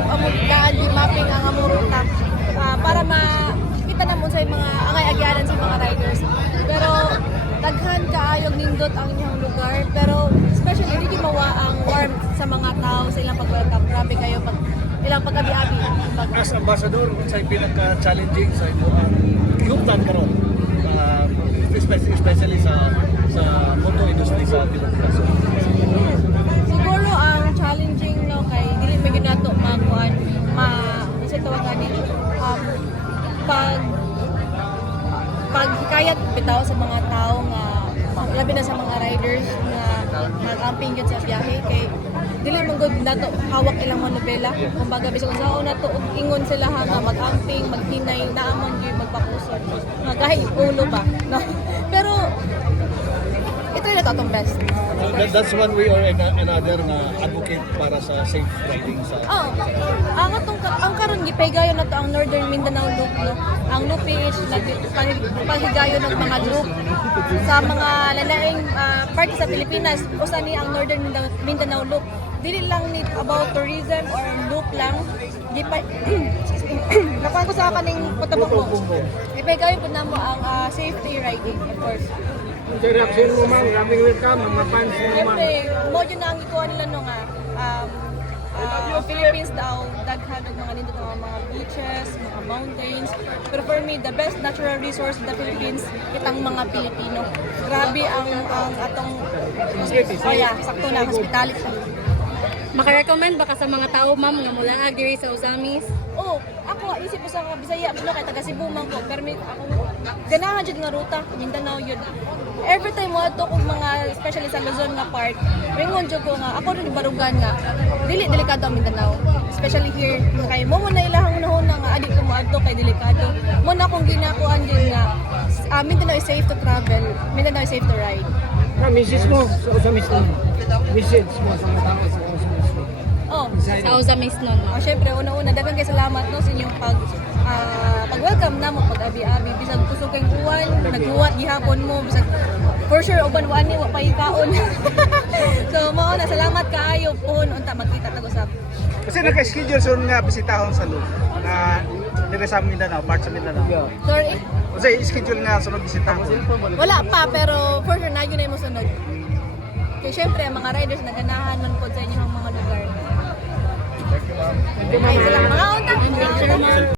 ug among daan di mapping ang among ruta uh, ah, para makita namon sa mga angay agyanan sa mga riders. Pero daghan kaayog nindot ang inyong lugar pero especially hindi mawa ang warmth sa mga tao sa ilang pag-welcome. Grabe kayo pag ilang pagkabi-abi. As ambassador, sa pinaka-challenging sa imo ang gihuptan karon. Uh, ah, paghikayat bitaw sa mga tao nga labi na sa mga riders nga mag-amping yun sa biyahe. Kay dili man gud nato hawak ilang mga nobela. Kumbaga bisag unsa na to ingon sila ha nga mag-amping maghinay naamon gyud magpapusod nga gahi ulo ba no? pero ito yung nato atong best. That, that's one way or an- another na advocate para sa safe riding sa Oh, ang atong ang karon gipahigayon nato ang Northern Mindanao Loop no. Ang Lupis nagpahigayon ng mga group sa mga lalaing ah, parte sa Pilipinas usa ni ang Northern Mindanao, Mindanao Loop. Dili lang ni about tourism or loop lang. Gipay Nakuha ko sa kaning putabok mo. Ipahigayon po namo ang ah, safety riding, of course. Sa reaction mo, ma'am, grabing welcome, mga fans mo, ma'am. Siyempre, mo yun na ang ikuha nila no nga. Um, uh, Philippines daw, daghan og mga nindot nga mga beaches, mga mountains. Pero for me, the best natural resource in the Philippines, itang mga Pilipino. Grabe ang, ang atong, oh yeah, sakto na, hospitality. Makarecommend ba ka sa mga tao, ma'am, nga mula diri sa Usamis? Oh, ako isip ko sa mga Bisaya, pero kay taga Cebu man ko, pero may ako ganahan jud nga ruta, Mindanao yun. Every time mo ato kung mga especially sa Luzon nga part, ringon jud ko nga ako rin barugan nga dili delikado ang Mindanao. Especially here kay mo na ilahang unahuna nga adi ko mo adto kay delikado. Mo na akong ginakuan din nga ah, Mindanao is safe to travel, Mindanao is safe to ride. Ma'am, message mo sa usamis mo. Message mo sa mga tao. Oh, Sa Usamis nun, ma'am. Oh, syempre, una-una, dagang kay salamat no, sa inyong pag, ah, pag-welcome na mo, pag-abi-abi, bisag kusog kayong uwan, naghuwat gihapon mo, bisag, for sure, uban wani, wa pa ikaon. so, mao na, salamat kaayo, puhon, unta, magkita tag-usap. Kasi naka-schedule soon nga bisitahon sa loop na dire sa Mindanao, part sa Mindanao. Sorry? Kasi schedule nga sunod bisitahon. Wala pa, pero for sure, na yun na yung musunod. Kaya syempre, ang mga riders naganahan man po sa inyong Que